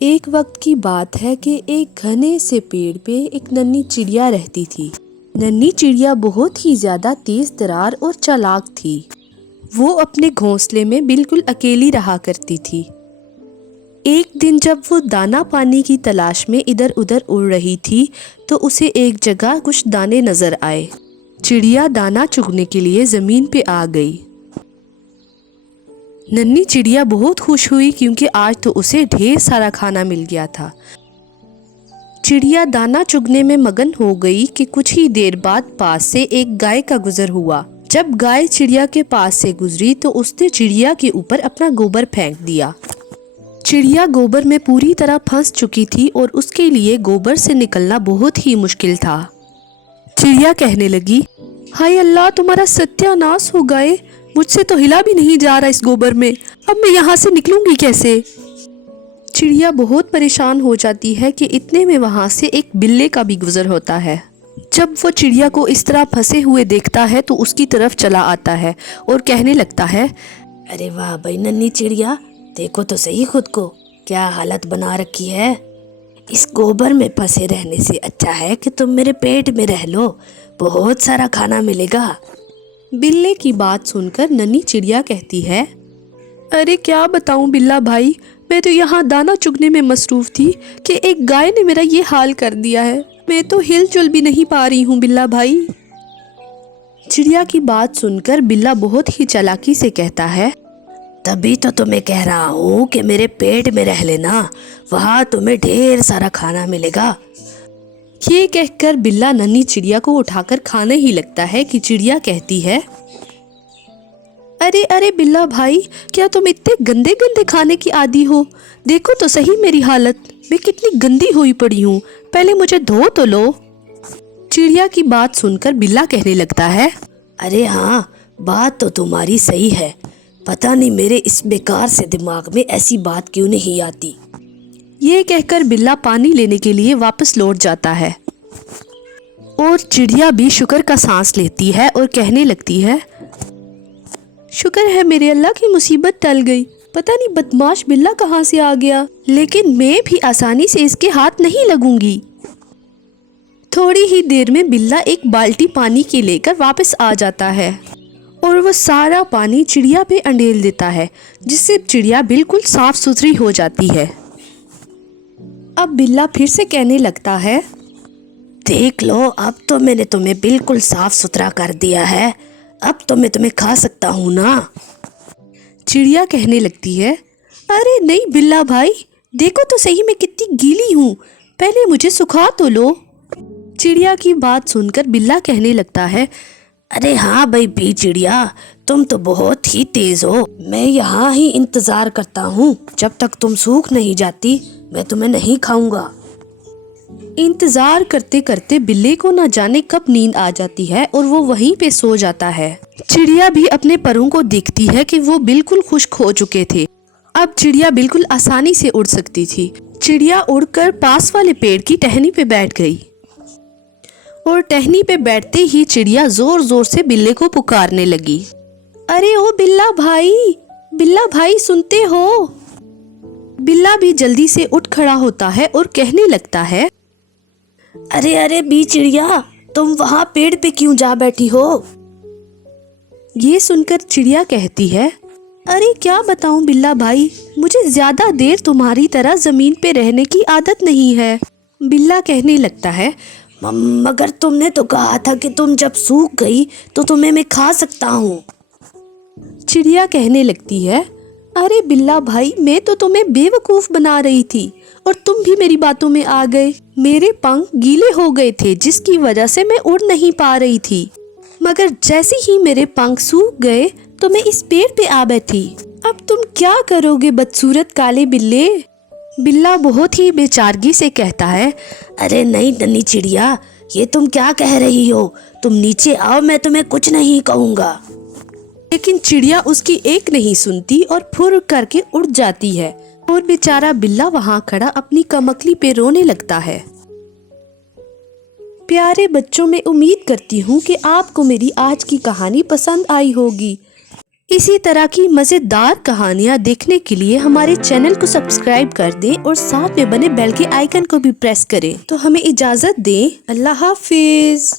ایک وقت کی بات ہے کہ ایک گھنے سے پیڑ پہ ایک ننھی چڑیا رہتی تھی۔ ننھی چڑیا بہت ہی زیادہ تیز ترار اور چالاک تھی۔ وہ اپنے گھونسلے میں بالکل اکیلی رہا کرتی تھی۔ ایک دن جب وہ دانا پانی کی تلاش میں ادھر ادھر اڑ رہی تھی تو اسے ایک جگہ کچھ دانے نظر آئے۔ چڑیا دانا چگنے کے لیے زمین پہ آ گئی۔ ننھی چڑیا بہت خوش ہوئی کیونکہ آج تو اسے ڈھیر سارا کھانا مل گیا تھا۔ چڑیا دانا چگنے میں مگن ہو گئی کہ کچھ ہی دیر بعد پاس سے ایک گائے کا گزر ہوا۔ جب گائے چڑیا کے پاس سے گزری تو اس نے چڑیا کے اوپر اپنا گوبر پھینک دیا۔ چڑیا گوبر میں پوری طرح پھنس چکی تھی اور اس کے لیے گوبر سے نکلنا بہت ہی مشکل تھا۔ چڑیا کہنے لگی، ہائے اللہ، تمہارا ستیہ ناش ہو گئے، مجھ سے تو ہلا بھی نہیں جا رہا اس گوبر میں، اب میں یہاں سے نکلوں گی کیسے؟ چڑیا بہت پریشان ہو جاتی ہے کہ اتنے میں وہاں سے ایک بلے کا بھی گزر ہوتا ہے۔ جب وہ چڑیا کو اس طرح پھنسے ہوئے دیکھتا ہے تو اس کی طرف چلا آتا ہے اور کہنے لگتا ہے، ارے واہ بھائی ننھی چڑیا، دیکھو تو صحیح خود کو، کیا حالت بنا رکھی ہے۔ اس گوبر میں پھنسے رہنے سے اچھا ہے کہ تم میرے پیٹ میں رہ لو، بہت سارا کھانا ملے گا۔ بلے کی بات سن کر ننھی چڑیا کہتی ہے، ارے کیا بتاؤں بلا بھائی، میں تو یہاں دانا چگنے میں مصروف تھی کہ ایک گائے نے میرا یہ حال کر دیا ہے، میں تو ہل جل بھی نہیں پا رہی ہوں بلا بھائی۔ چڑیا کی بات سن کر بلا بہت ہی چالاکی سے کہتا ہے، تبھی تو تمہیں کہہ رہا ہوں کہ میرے پیٹ میں رہ لینا، وہاں تمہیں ڈھیر سارا کھانا ملے گا۔ یہ کہہ کر بلا ننھی چڑیا کو اٹھا کر کھانے ہی لگتا ہے کہ چڑیا کہتی ہے، ارے ارے بلا بھائی، کیا تم اتنے گندے گندے کھانے کی عادی ہو؟ دیکھو تو صحیح میری حالت، میں کتنی گندی ہوئی پڑی ہوں، پہلے مجھے دھو تو لو۔ چڑیا کی بات سن کر بلا کہنے لگتا ہے، ارے ہاں، بات تو تمہاری صحیح ہے، پتہ نہیں میرے اس بیکار سے دماغ میں ایسی بات کیوں نہیں آتی۔ یہ کہہ کر بلا پانی لینے کے لیے واپس لوٹ جاتا ہے اور چڑیا بھی شکر کا سانس لیتی ہے اور کہنے لگتی ہے، شکر ہے میرے اللہ کی مصیبت ٹل گئی، پتہ نہیں بدماش بلا کہاں سے آ گیا، لیکن میں بھی آسانی سے اس کے ہاتھ نہیں لگوں گی۔ تھوڑی ہی دیر میں بلا ایک بالٹی پانی کی لے کر واپس آ جاتا ہے اور وہ سارا پانی چڑیا پہ انڈیل دیتا ہے، جس سے چڑیا بالکل صاف ستھری ہو جاتی ہے۔ اب بلا پھر سے کہنے لگتا ہے، دیکھ لو، اب تو میں نے تمہیں بالکل صاف ستھرا کر دیا ہے، اب تو میں تمہیں کھا سکتا ہوں نا۔ چڑیا کہنے لگتی ہے، ارے نہیں بلا بھائی، دیکھو تو صحیح میں کتنی گیلی ہوں، پہلے مجھے سکھا تو لو۔ چڑیا کی بات سن کر بلا کہنے لگتا ہے، ارے ہاں بھائی بی چڑیا، تم تو بہت ہی تیز ہو، میں یہاں ہی انتظار کرتا ہوں، جب تک تم سوکھ نہیں جاتی میں تمہیں نہیں کھاؤں گا۔ انتظار کرتے کرتے بلے کو نہ جانے کب نیند آ جاتی ہے اور وہ وہیں پہ سو جاتا ہے۔ چڑیا بھی اپنے پروں کو دیکھتی ہے کہ وہ بالکل خشک ہو چکے تھے، اب چڑیا بالکل آسانی سے اڑ سکتی تھی۔ چڑیا اڑ کر پاس والے پیڑ کی ٹہنی پہ بیٹھ گئی اور ٹہنی پہ بیٹھتے ہی چڑیا زور زور سے بلے کو پکارنے لگی، ارے او بلا بھائی، بلا بھائی سنتے ہو؟ بلا بھی جلدی سے اٹھ کھڑا ہوتا ہے اور کہنے لگتا ہے، ارے ارے بی چڑیا، تم وہاں پیڑ پہ کیوں جا بیٹھی ہو؟ یہ سن کر چڑیا کہتی ہے، ارے کیا بتاؤں بلا بھائی، مجھے زیادہ دیر تمہاری طرح زمین پہ رہنے کی عادت نہیں ہے۔ بلا کہنے لگتا ہے، مگر تم نے تو کہا تھا کہ تم جب سوکھ گئی تو تمہیں میں کھا سکتا ہوں۔ چڑیا کہنے لگتی ہے، ارے بلا بھائی، میں تو تمہیں بے وقوف بنا رہی تھی اور تم بھی میری باتوں میں آ گئے۔ میرے پنکھ گیلے ہو گئے تھے جس کی وجہ سے میں اڑ نہیں پا رہی تھی، مگر جیسے ہی میرے پنکھ سوکھ گئے تو میں اس پیڑ پہ آ بیٹھی۔ اب تم کیا کرو گے بدصورت کالے بلے؟ بلا بہت ہی بے چارگی سے کہتا ہے، ارے نہیں ننھی چڑیا، یہ تم کیا کہہ رہی ہو، تم نیچے آؤ، میں تمہیں کچھ نہیں کہوں گا۔ لیکن چڑیا اس کی ایک نہیں سنتی اور پھر کر کے اڑ جاتی ہے اور بیچارہ بلا وہاں کھڑا اپنی کمکلی پہ رونے لگتا ہے۔ پیارے بچوں، میں امید کرتی ہوں کہ آپ کو میری آج کی کہانی پسند آئی ہوگی۔ اسی طرح کی مزیدار کہانیاں دیکھنے کے لیے ہمارے چینل کو سبسکرائب کر دیں اور ساتھ میں بنے بیل کے آئیکن کو بھی پریس کریں۔ تو ہمیں اجازت دیں، اللہ حافظ۔